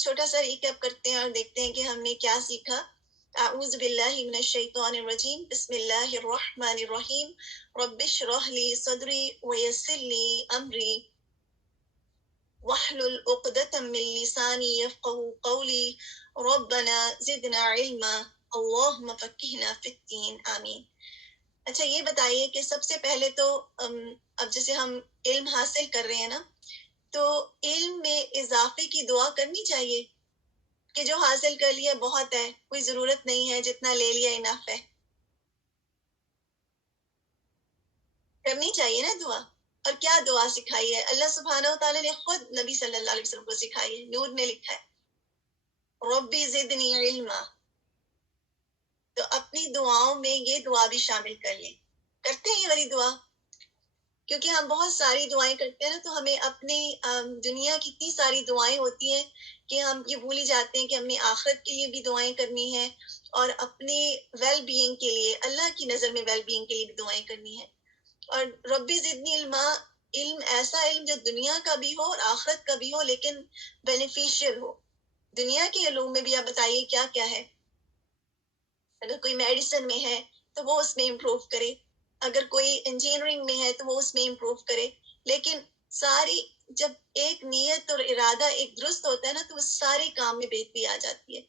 چھوٹا سا ریکیپ کرتے ہیں اور دیکھتے ہیں کہ ہم نے کیا سیکھا. اعوذ باللہ من الشیطان الرجیم. بسم اللہ الرحمن الرحیم. رب اشرح لی صدری ویسر لی امری واحلل عقدۃ من لسانی یفقهوا قولی. ربنا زدنا علما اللہم فقہنا فی الدین. آمین. اچھا یہ بتائیے کہ سب سے پہلے تو اب جیسے ہم علم حاصل کر رہے ہیں نا، تو علم میں اضافے کی دعا کرنی چاہیے کہ جو حاصل کر لیا بہت ہے، کوئی ضرورت نہیں ہے، جتنا لے لیا انف ہے. کرنی چاہیے نا دعا. اور کیا دعا سکھائی ہے اللہ سبحانہ و تعالیٰ نے؟ خود نبی صلی اللہ علیہ وسلم کو سکھائی ہے. نور نے لکھا ہے ربی زدنی علما. تو اپنی دعاؤں میں یہ دعا بھی شامل کر لیں. کرتے ہیں یہ والی دعا؟ کیونکہ ہم بہت ساری دعائیں کرتے ہیں نا، تو ہمیں اپنی دنیا کی اتنی ساری دعائیں ہوتی ہیں کہ ہم یہ بھول ہی جاتے ہیں کہ ہم نے آخرت کے لیے بھی دعائیں کرنی ہیں اور اپنے ویل بینگ کے لیے، اللہ کی نظر میں ویل بینگ کے لیے بھی دعائیں کرنی ہیں. اور ربی زدنی علما، علم ایسا علم جو دنیا کا بھی ہو اور آخرت کا بھی ہو، لیکن بینیفیشیل ہو. دنیا کے علوم میں بھی آپ بتائیے کیا کیا ہے. اگر کوئی میڈیسن میں ہے تو وہ اس میں امپروو کرے، اگر کوئی انجینئرنگ میں ہے تو وہ اس میں امپروو کرے. لیکن ساری جب ایک نیت اور ارادہ ایک درست ہوتا ہے نا، تو اس سارے کام میں بہتری آ جاتی ہے.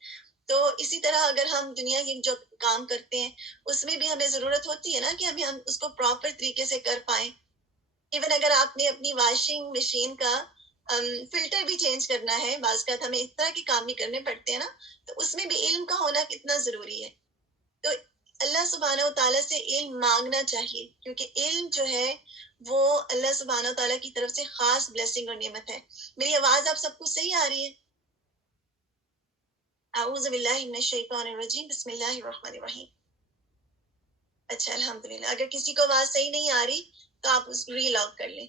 تو اسی طرح اگر ہم دنیا کے جو کام کرتے ہیں اس میں بھی ہمیں ضرورت ہوتی ہے نا کہ ہم اس کو پراپر طریقے سے کر پائیں. ایون اگر آپ نے اپنی واشنگ مشین کا فلٹر بھی چینج کرنا ہے، بعض کا ہمیں اس طرح کے کام بھی کرنے پڑتے ہیں نا، تو اس میں بھی علم کا ہونا کتنا ضروری ہے. تو اللہ سبحانہ و تعالیٰ سے علم مانگنا چاہیے، کیونکہ علم جو ہے وہ اللہ سبحانہ و تعالیٰ کی طرف سے خاص بلیسنگ اور نعمت ہے. میری آواز آپ سب کو صحیح آ رہی ہے؟ اعوذ باللہ من الشیطان الرجیم. بسم اللہ الرحمن الرحیم. اچھا الحمدللہ. اگر کسی کو آواز صحیح نہیں آ رہی تو آپ اس ری لاگ کر لیں.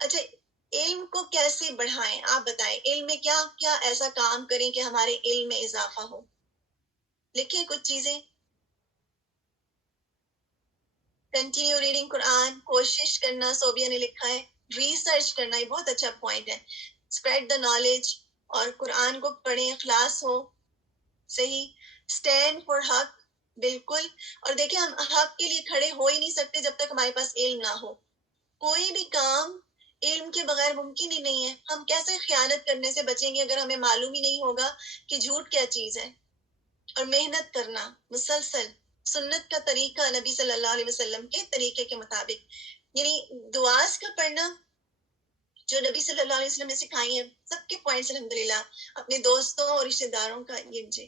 اچھا علم کو کیسے بڑھائیں؟ آپ بتائیں علم میں کیا کیا ایسا کام کریں کہ ہمارے علم میں اضافہ ہو. لکھیں کچھ چیزیں. کنٹینیو ریڈنگ قرآن، کوشش کرنا، صوبیہ نے لکھا ہے. ریسرچ کرنا، یہ بہت اچھا پوائنٹ ہے. اسپریڈ دا نالج، اور قرآن کو پڑھیں، اخلاص ہو. صحیح. اسٹینڈ فار حق، بالکل. اور دیکھیں ہم حق کے لیے کھڑے ہو ہی نہیں سکتے جب تک ہمارے پاس علم نہ ہو. کوئی بھی کام علم کے بغیر ممکن ہی نہیں ہے. ہم کیسے خیانت کرنے سے بچیں گے اگر ہمیں معلوم ہی نہیں ہوگا کہ جھوٹ کیا چیز ہے. اور محنت کرنا مسلسل، سنت کا طریقہ نبی صلی اللہ علیہ وسلم کے طریقے کے مطابق. یعنی دعاز کا پڑھنا جو نبی صلی اللہ علیہ وسلم نے سکھائی ہیں، سب کے پوائنٹس الحمدللہ اپنے دوستوں اور رشتے داروں کا یہ مجھے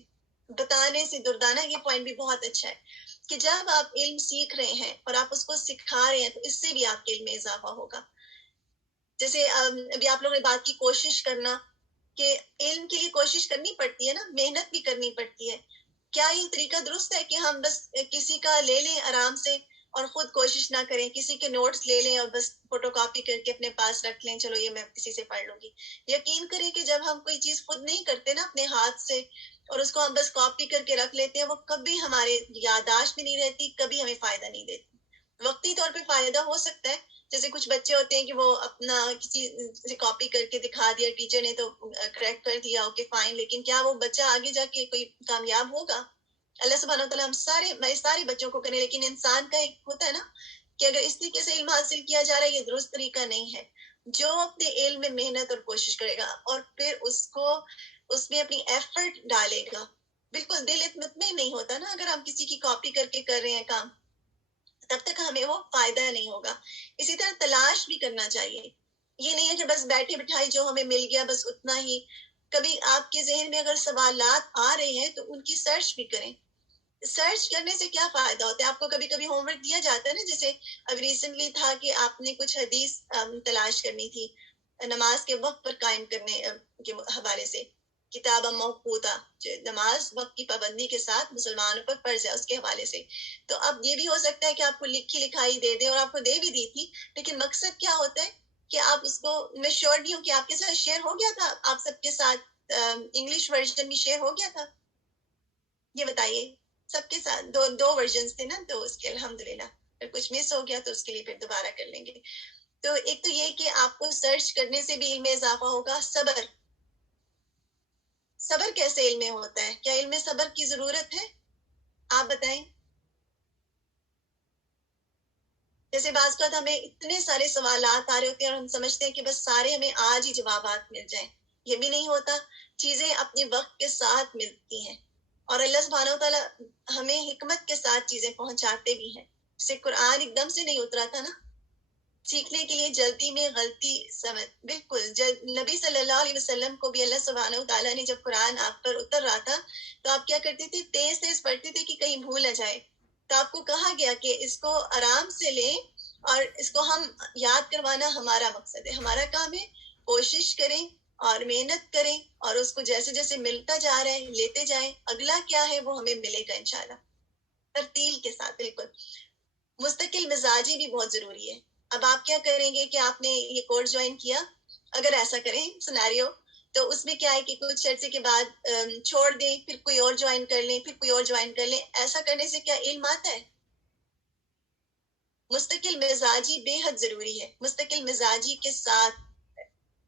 بتانے سے دردانہ یہ پوائنٹ بھی بہت اچھا ہے کہ جب آپ علم سیکھ رہے ہیں اور آپ اس کو سکھا رہے ہیں تو اس سے بھی آپ کے علم میں اضافہ ہوگا. جیسے ابھی آپ لوگوں نے بات کی کوشش کرنا، کہ علم کے لیے کوشش کرنی پڑتی ہے نا، محنت بھی کرنی پڑتی ہے. کیا یہ طریقہ درست ہے کہ ہم بس کسی کا لے لیں آرام سے اور خود کوشش نہ کریں؟ کسی کے نوٹس لے لیں اور بس فوٹو کاپی کر کے اپنے پاس رکھ لیں، چلو یہ میں کسی سے پڑھ لوں گی. یقین کریں کہ جب ہم کوئی چیز خود نہیں کرتے نا اپنے ہاتھ سے اور اس کو ہم بس کاپی کر کے رکھ لیتے ہیں، وہ کبھی ہمارے یادداشت میں نہیں رہتی، کبھی ہمیں فائدہ نہیں دیتی. وقتی طور پہ فائدہ ہو سکتا ہے، جیسے کچھ بچے ہوتے ہیں کہ وہ اپنا کسی سے کاپی کر کے دکھا دیا، ٹیچر نے تو کریکٹ کر دیا، اوکے فائن، لیکن کیا وہ بچہ آگے جا کے کوئی کامیاب ہوگا؟ اللہ سبحانہ وتعالیٰ ہم سارے بچوں کو کریں، لیکن انسان کا ایک ہوتا ہے نا کہ اگر اس طریقے سے علم حاصل کیا جا رہا ہے، یہ درست طریقہ نہیں ہے. جو اپنے علم میں محنت اور کوشش کرے گا اور پھر اس میں اپنی ایفرٹ ڈالے گا، بالکل دل مطمئن نہیں ہوتا نا اگر ہم کسی کی کاپی کر کے کر رہے ہیں کام، تب تک ہمیں وہ فائدہ نہیں ہوگا. اسی طرح تلاش بھی کرنا چاہیے. یہ نہیں ہے کہ بس بیٹھے بٹھائی جو ہمیں مل گیا بس اتنا ہی. کبھی آپ کے ذہن میں اگر سوالات آ رہے ہیں تو ان کی سرچ بھی کریں. سرچ کرنے سے کیا فائدہ ہوتا ہے؟ آپ کو کبھی کبھی ہوم ورک دیا جاتا ہے نا، جیسے اب ریسنٹلی تھا کہ آپ نے کچھ حدیث تلاش کرنی تھی نماز کے وقت پر قائم کرنے کے حوالے سے. کتاب موقوتا، جو نماز وقت کی پابندی کے ساتھ مسلمانوں پر فرض ہے، اس کے حوالے سے. تو اب یہ بھی ہو سکتا ہے کہ آپ کو لکھی لکھائی دے دیں، اور آپ کو دے بھی دی تھی، لیکن مقصد کیا ہوتا ہے کہ آپ اس کو، میں شیور نہیں ہوں کہ آپ کے ساتھ شیئر ہو گیا تھا، آپ سب کے ساتھ انگلش ورژن بھی شیئر ہو گیا تھا. یہ بتائیے، سب کے ساتھ دو ورژنس تھے نا، تو اس کے الحمدللہ اگر کچھ مس ہو گیا تو اس کے لیے پھر دوبارہ کر لیں گے. تو ایک تو یہ کہ آپ کو سرچ کرنے سے بھی علم میں اضافہ ہوگا. صبر، صبر کیسے علم میں ہوتا ہے؟ کیا علم میں صبر کی ضرورت ہے؟ آپ بتائیں. جیسے بعض کا ہمیں اتنے سارے سوالات آ رہے ہوتے ہیں اور ہم سمجھتے ہیں کہ بس سارے ہمیں آج ہی جوابات مل جائیں. یہ بھی نہیں ہوتا. چیزیں اپنے وقت کے ساتھ ملتی ہیں اور اللہ سبحانہ وتعالیٰ ہمیں حکمت کے ساتھ چیزیں پہنچاتے بھی ہیں. جیسے قرآن ایک دم سے نہیں اترا تھا نا. سیکھنے کے لیے جلدی میں غلطی سمجھ بالکل نبی صلی اللہ علیہ وسلم کو بھی اللہ سبحانہ وتعالیٰ نے جب قرآن آپ پر اتر رہا تھا تو آپ کیا کرتے تھے؟ تیز تیز پڑھتے تھے کہ کہیں بھول نہ جائے. تو آپ کو کہا گیا کہ اس کو آرام سے لیں اور اس کو ہم یاد کروانا ہمارا مقصد ہے. ہمارا کام ہے کوشش کریں اور محنت کریں اور اس کو جیسے جیسے ملتا جا رہا ہے لیتے جائیں. اگلا کیا ہے وہ ہمیں ملے گا انشاءاللہ ترتیل کے ساتھ. بالکل مستقل مزاجی بھی بہت ضروری ہے. اب آپ کیا کریں گے کہ آپ نے یہ کورس جوائن کیا، اگر ایسا کریں سناریو، تو اس میں کیا ہے کہ کچھ عرصے کے بعد چھوڑ دیں، پھر کوئی اور جوائن کر لیں، پھر کوئی اور جوائن کر لیں. ایسا کرنے سے کیا علم آتا ہے؟ مستقل مزاجی بے حد ضروری ہے. مستقل مزاجی کے ساتھ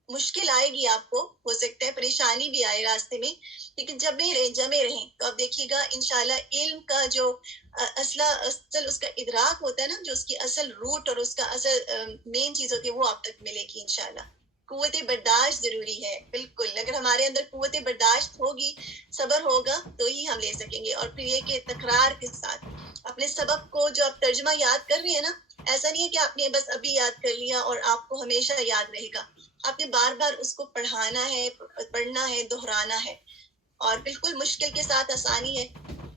مشکل آئے گی، آپ کو ہو سکتا ہے پریشانی بھی آئے راستے میں، لیکن جمے رہیں تو آپ دیکھیے گا انشاءاللہ علم کا جو اصل اس کا ادراک ہوتا ہے نا، جو اس کی اصل روٹ اور اس کا اصل مین چیز ہوتی ہے، وہ آپ تک ملے گی انشاءاللہ. قوت برداشت ضروری ہے. بالکل اگر ہمارے اندر قوت برداشت ہوگی، صبر ہوگا، تو ہی ہم لے سکیں گے. اور پھر یہ کہ تکرار کے ساتھ اپنے سبق کو جو آپ ترجمہ یاد کر رہے ہیں نا، ایسا نہیں ہے کہ آپ نے بس ابھی یاد کر لیا اور آپ کو ہمیشہ یاد رہے گا. آپ نے بار بار اس کو پڑھانا ہے، پڑھنا ہے، دہرانا ہے. اور بالکل مشکل کے ساتھ آسانی ہے.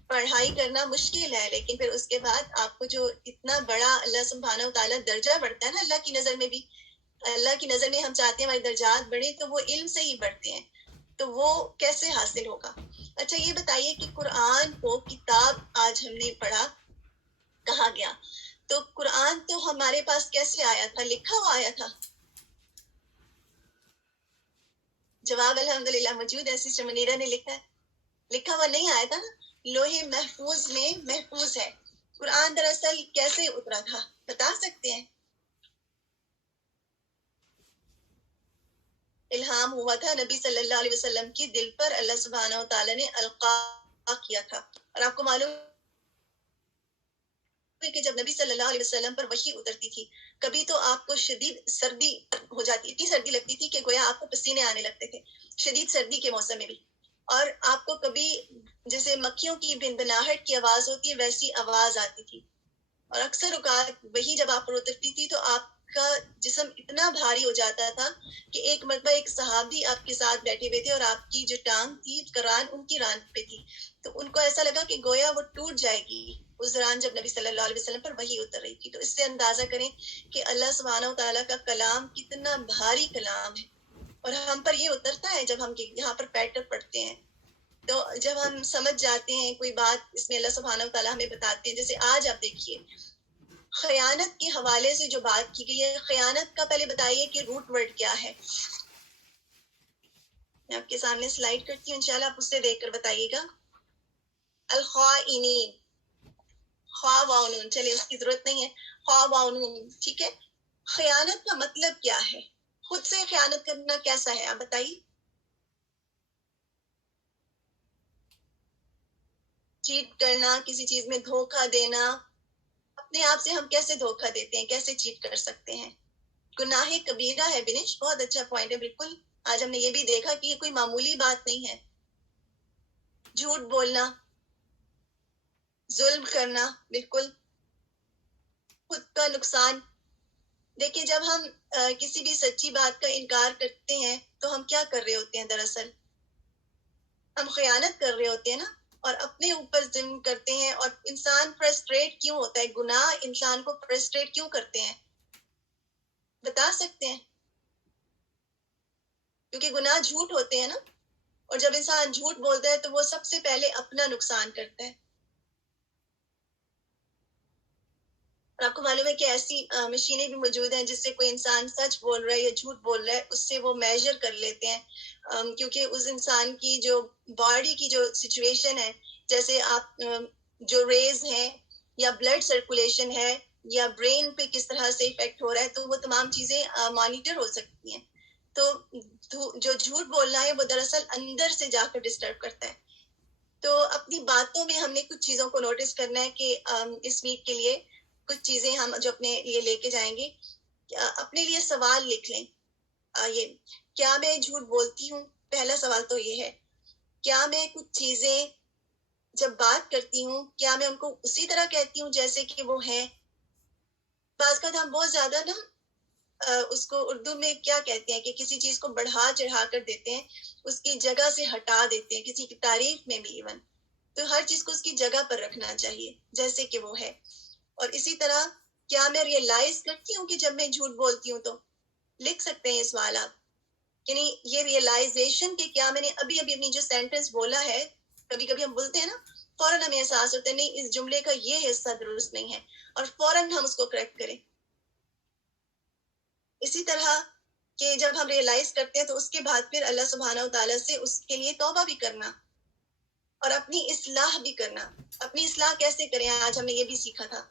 پڑھائی کرنا مشکل ہے، لیکن پھر اس کے بعد آپ کو جو اتنا بڑا اللہ سبحانہ وتعالیٰ درجہ بڑھتا ہے نا اللہ کی نظر میں بھی، اللہ کی نظر میں ہم چاہتے ہیں ہمارے درجات بڑھیں تو وہ علم سے ہی بڑھتے ہیں. تو وہ کیسے حاصل ہوگا؟ اچھا یہ بتائیے کہ قرآن کو کتاب آج ہم نے پڑھا، کہا گیا، تو قرآن تو ہمارے پاس کیسے آیا تھا؟ لکھا ہوا آیا تھا؟ جواب الحمدللہ موجود ہے. سسٹر منیرہ نے لکھا ہے. لکھا ہوا نہیں آیا تھا، لوہے محفوظ میں محفوظ ہے. قرآن دراصل کیسے اترا تھا بتا سکتے ہیں؟ الہام ہوا تھا نبی صلی اللہ علیہ وسلم کی دل پر، اللہ سبحانہ وتعالی نے القا کیا تھا. اور آپ کو معلوم ہے کہ جب نبی صلی اللہ علیہ وسلم پر وحی اترتی تھی، کبھی تو آپ کو شدید سردی ہو جاتی، اتنی سردی لگتی تھی کہ گویا آپ کو پسینے آنے لگتے تھے شدید سردی کے موسم میں بھی. اور آپ کو کبھی جیسے مکھیوں کی بنبناہٹ کی آواز ہوتی ہے ویسی آواز آتی تھی. اور اکثر اوقات وہی جب آپ پر اترتی تھی تو آپ کا جسم اتنا بھاری ہو جاتا تھا کہ ایک مرتبہ ایک صحابی آپ کے ساتھ بیٹھے ہوئے تھے اور آپ کی جو ٹانگ تھی قرآن ان کی ران پہ تھی، تو ان کو ایسا لگا کہ گویا وہ ٹوٹ جائے گی اس دوران جب نبی صلی اللہ علیہ وسلم پر وحی اتر رہی تھی. تو اس سے اندازہ کریں کہ اللہ سبحانہ وتعالیٰ کا کلام کتنا بھاری کلام ہے. اور ہم پر یہ اترتا ہے جب ہم یہاں پر پیٹر پڑھتے ہیں، تو جب ہم سمجھ جاتے ہیں کوئی بات اس میں اللہ سبحانہ وتعالیٰ ہمیں بتاتے ہیں. جیسے آج آپ دیکھیے خیانت کے حوالے سے جو بات کی گئی ہے، خیانت کا پہلے بتائیے کہ روٹ ورڈ کیا ہے. میں آپ کے سامنے سلائیڈ کرتی ہوں، انشاءاللہ آپ اس سے دیکھ کر بتائیے گا. الخائنین، خواہ واؤنون، چلیے اس کی ضرورت نہیں ہے، خواہ واؤنون، ٹھیک ہے. خیانت کا مطلب کیا ہے؟ خود سے خیانت کرنا کیسا ہے آپ بتائیے. چیٹ کرنا، کسی چیز میں دھوکہ دینا. اپنے آپ سے ہم کیسے دھوکہ دیتے ہیں، کیسے چیٹ کر سکتے ہیں؟ گناہ کبیرہ ہے. بنش بہت اچھا پوائنٹ ہے. بالکل آج ہم نے یہ بھی دیکھا کہ یہ کوئی معمولی بات نہیں ہے. جھوٹ بولنا، ظلم کرنا، بالکل خود کا نقصان. دیکھیے جب ہم کسی بھی سچی بات کا انکار کرتے ہیں تو ہم کیا کر رہے ہوتے ہیں؟ دراصل ہم خیانت کر رہے ہوتے ہیں نا، اور اپنے اوپر ظلم کرتے ہیں. اور انسان فرسٹریٹ کیوں ہوتا ہے؟ گناہ انسان کو فرسٹریٹ کیوں کرتے ہیں بتا سکتے ہیں؟ کیونکہ گناہ جھوٹ ہوتے ہیں نا، اور جب انسان جھوٹ بولتا ہے تو وہ سب سے پہلے اپنا نقصان کرتا ہے. اور آپ کو معلوم ہے کہ ایسی مشینیں بھی موجود ہیں جس سے کوئی انسان سچ بول رہا ہے یا جھوٹ بول رہا ہے اس سے وہ میجر کر لیتے ہیں، کیونکہ اس انسان کی جو باڈی کی جو سچویشن ہے، جیسے آپ جو ریز ہیں یا بلڈ سرکولیشن ہے یا برین پہ کس طرح سے افیکٹ ہو رہا ہے، تو وہ تمام چیزیں مانیٹر ہو سکتی ہیں. تو جو جھوٹ بولنا ہے وہ دراصل اندر سے جا کر ڈسٹرب کرتا ہے. تو اپنی باتوں میں ہم نے کچھ چیزوں کو نوٹس کرنا ہے کہ اس ویک کے لیے کچھ چیزیں ہم جو اپنے لیے لے کے جائیں گے. اپنے لیے سوال لکھ لیں. یہ کیا میں جھوٹ بولتی ہوں؟ پہلا سوال تو یہ ہے. کیا میں کچھ چیزیں جب بات کرتی ہوں کیا میں ان کو اسی طرح کہتی ہوں جیسے کہ وہ ہیں؟ بعض کا ہم بہت زیادہ نا اس کو اردو میں کیا کہتے ہیں کہ کسی چیز کو بڑھا چڑھا کر دیتے ہیں, اس کی جگہ سے ہٹا دیتے ہیں, کسی کی تعریف میں بھی ایون. تو ہر چیز کو اس کی جگہ پر رکھنا چاہیے جیسے کہ وہ ہے. اور اسی طرح کیا میں ریئلائز کرتی ہوں کہ جب میں جھوٹ بولتی ہوں؟ تو لکھ سکتے ہیں یہ سوال آپ. یعنی یہ ریئلائزیشن کہ کیا میں نے ابھی اپنی جو سینٹنس بولا ہے, کبھی کبھی ہم بولتے ہیں نا, فوراً ہمیں احساس ہوتا ہے نہیں اس جملے کا یہ حصہ درست نہیں ہے, اور فوراً ہم اس کو کریکٹ کریں. اسی طرح کہ جب ہم ریئلائز کرتے ہیں تو اس کے بعد پھر اللہ سبحانہ و تعالیٰ سے اس کے لیے توبہ بھی کرنا اور اپنی اصلاح بھی کرنا. اپنی اصلاح کیسے کریں آج ہم نے یہ بھی سیکھا تھا.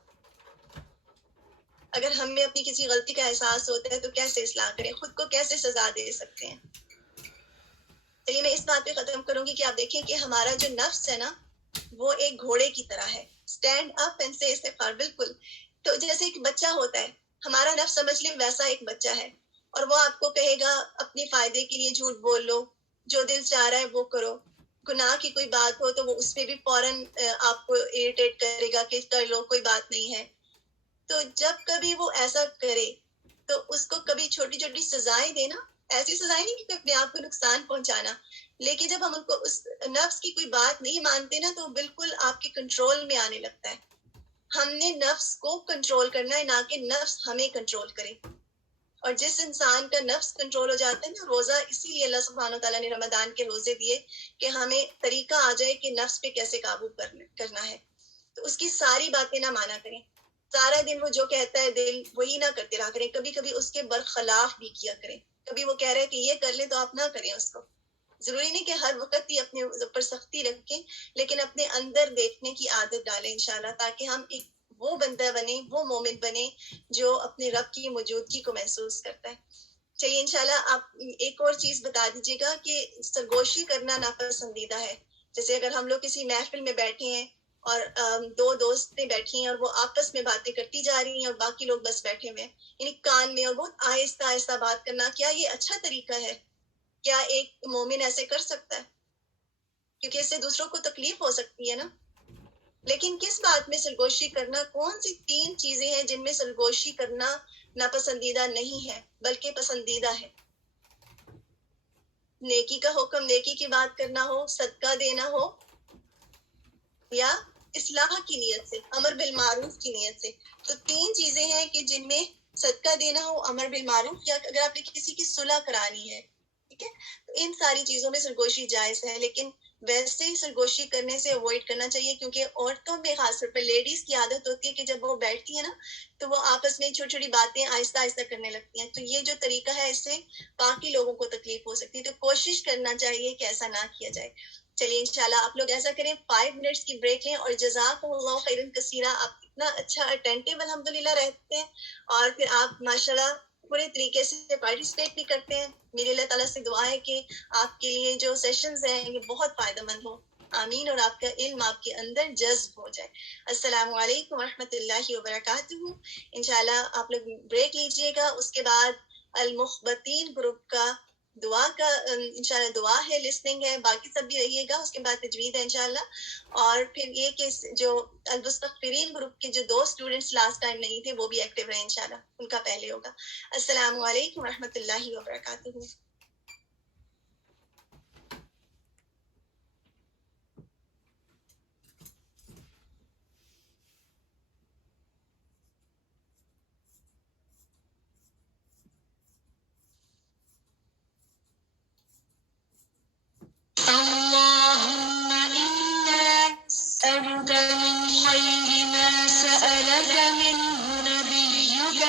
اگر ہمیں اپنی کسی غلطی کا احساس ہوتا ہے تو کیسے اصلاح کریں, خود کو کیسے سزا دے سکتے ہیں. چلیے میں اس بات پہ ختم کروں گی کہ آپ دیکھیں کہ ہمارا جو نفس ہے نا وہ ایک گھوڑے کی طرح ہے. اسٹینڈ اپ اینڈ سے استغفار. بالکل. تو جیسے ایک بچہ ہوتا ہے, ہمارا نفس سمجھ لیں ویسا ایک بچہ ہے, اور وہ آپ کو کہے گا اپنے فائدے کے لیے جھوٹ بول لو, جو دل چاہ رہا ہے وہ کرو. گناہ کی کوئی بات ہو تو وہ اس میں بھی فوراً آپ کو اریٹیٹ کرے گا کہ کر لو کوئی بات نہیں ہے. تو جب کبھی وہ ایسا کرے تو اس کو کبھی چھوٹی چھوٹی سزائیں دینا. ایسی سزائیں نہیں کہ اپنے آپ کو نقصان پہنچانا, لیکن جب ہم ان کو اس نفس کی کوئی بات نہیں مانتے نا تو بالکل آپ کے کنٹرول میں آنے لگتا ہے. ہم نے نفس کو کنٹرول کرنا ہے, نہ کہ نفس ہمیں کنٹرول کرے. اور جس انسان کا نفس کنٹرول ہو جاتا ہے نا, روزہ اسی لیے اللہ سبحانہ تعالیٰ نے رمضان کے روزے دیے کہ ہمیں طریقہ آ جائے کہ نفس پہ کیسے قابو کرنا ہے. تو اس کی ساری باتیں نہ مانا کریں. سارا دن وہ جو کہتا ہے دل وہی نہ کرتے رہا کریں. کبھی کبھی اس کے برخلاف بھی کیا کریں. کبھی وہ کہہ رہے ہیں کہ یہ کر لیں تو آپ نہ کریں اس کو. ضروری نہیں کہ ہر وقت ہی اپنے اوپر سختی رکھیں, لیکن اپنے اندر دیکھنے کی عادت ڈالیں انشاءاللہ, تاکہ ہم ایک وہ بندہ بنے, وہ مومن بنے جو اپنے رب کی موجودگی کو محسوس کرتا ہے. چلیے انشاءاللہ آپ ایک اور چیز بتا دیجیے گا کہ سرگوشی کرنا ناپسندیدہ ہے. جیسے اگر ہم لوگ کسی محفل میں بیٹھے ہیں اور دو دوستیں بیٹھی ہیں اور وہ آپس میں باتیں کرتی جا رہی ہیں اور باقی لوگ بس بیٹھے ہوئے ہیں, یعنی کان میں, اور بہت آہستہ آہستہ بات کرنا, کیا یہ اچھا طریقہ ہے؟ کیا ایک مومن ایسے کر سکتا ہے؟ کیونکہ اس سے دوسروں کو تکلیف ہو سکتی ہے نا. لیکن کس بات میں سرگوشی کرنا, کون سی 3 چیزیں ہیں جن میں سرگوشی کرنا ناپسندیدہ نہیں ہے بلکہ پسندیدہ ہے؟ نیکی کا حکم, نیکی کی بات کرنا ہو, صدقہ دینا ہو, یا اصلاح کی نیت سے, امر بالمعروف کی نیت سے. تو 3 چیزیں ہیں کہ جن میں صدقہ دینا ہو, امر بالمعروف, یا اگر آپ نے کسی کی صلح کرانی ہے, ٹھیک ہے, تو ان ساری چیزوں میں سرگوشی جائز ہے. لیکن ویسے ہی سرگوشی کرنے سے اوائڈ کرنا چاہیے, کیونکہ عورتوں میں خاص طور پر لیڈیز کی عادت ہوتی ہے کہ جب وہ بیٹھتی ہیں نا تو وہ آپس میں چھوٹی چھوٹی باتیں آہستہ آہستہ کرنے لگتی ہیں. تو یہ جو طریقہ ہے اس سے باقی لوگوں کو تکلیف ہو سکتی ہے. تو کوشش کرنا چاہیے کہ ایسا نہ کیا جائے. چلیے انشاءاللہ آپ لوگ ایسا کریں, 5 منٹس کی بریک لیں, اور جزاکم اللہ خیرا کثیرا. آپ اتنا اچھا اٹینٹیو الحمدللہ رہتے ہیں, اور پھر آپ ماشاءاللہ پورے طریقے سے پارٹیسپیٹ بھی کرتے ہیں. میری اللہ تعالیٰ سے دعا ہے کہ آپ کے لیے جو سیشنز ہیں یہ بہت فائدہ مند ہو. آمین. اور آپ کا علم آپ کے اندر جذب ہو جائے. السلام علیکم ورحمۃ اللہ وبرکاتہ. انشاءاللہ آپ لوگ بریک لیجئے گا. اس کے بعد المخبتین گروپ کا دعا کا انشاءاللہ دعا ہے, لسننگ ہے, باقی سب بھی رہیے گا. اس کے بعد تجوید ہے انشاءاللہ. اور پھر یہ کہ جو المستغفرین گروپ کے جو 2 اسٹوڈنٹس لاسٹ ٹائم نہیں تھے وہ بھی ایکٹیو رہے انشاءاللہ, ان کا پہلے ہوگا. السلام علیکم ورحمۃ اللہ وبرکاتہ. اللهم إنا نسألك من خير ما سألك منه نبيك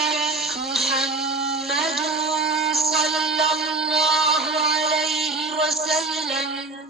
محمد